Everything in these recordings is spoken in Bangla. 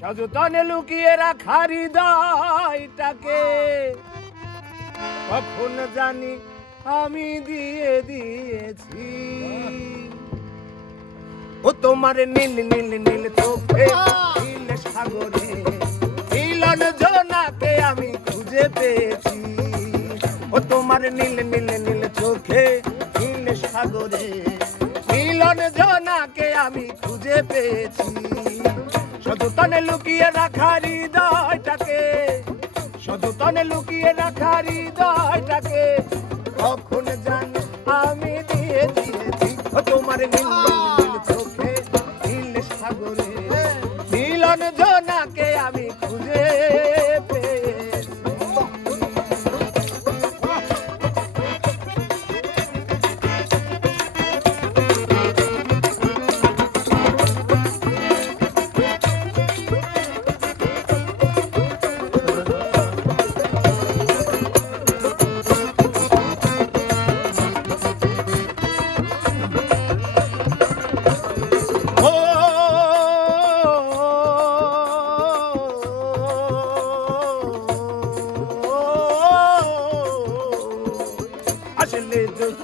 সযতনে লুকিয়ে রাখা হৃদয়টাকে। কখন জানি আমি দিয়ে দিয়েছি। ও তোমার নীল নীল নীল চোখে নীল সাগরে মিলন জোনাকে আমি খুঁজে পেয়েছি। ও তোমার নীল নীল নীল চোখে নীল সাগরে মিলন জোনাকে আমি খুঁজে পেয়েছি। সযতনে লুকিয়ে রাখা হৃদয়টাকে সযতনে লুকিয়ে রাখা হৃদয়টাকে, কখন জানি আমি দিয়ে দিয়েছি। তোমার নীল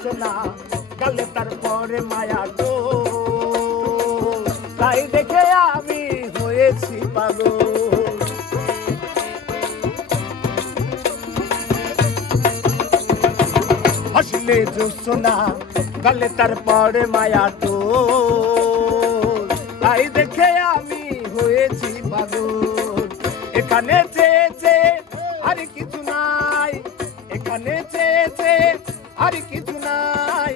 দুষ্ট না, গেলে তারপরে মায়া তো। তাই দেখে আমি হয়েছি পাগল। হাসলে জোসনা গলে তারপরে মায়া তো। তাই দেখে আমি হয়েছি পাগল। এখানে চেয়েছে আর কিছু নাই, এখানে চেয়েছে আর কিছু নাই।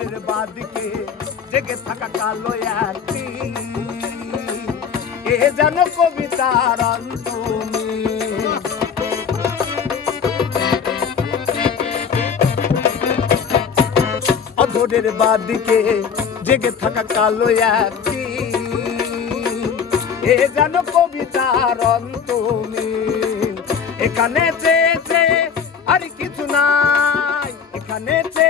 আধারের বাদিকে জেগে থাকা কালো একটি। এ যেন কবিতার অন্তমি অধরের বাদিকে জেগে থাকা কালো একটি। এ যেন কবিতার অন্তমিল এখানে চেয়েছে আর কিছু নাই, এখানে চেয়েছে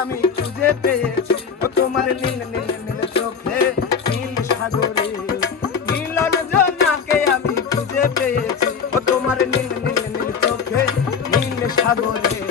আমি খুঁজে পেয়েছি। ও তোমার নীল নীল নীল চোখে নীল সাগরে। নীলন জনাকে আমি খুঁজে পেয়েছি। তোমার নীল নীল নীল চোখে নীল সাগরে।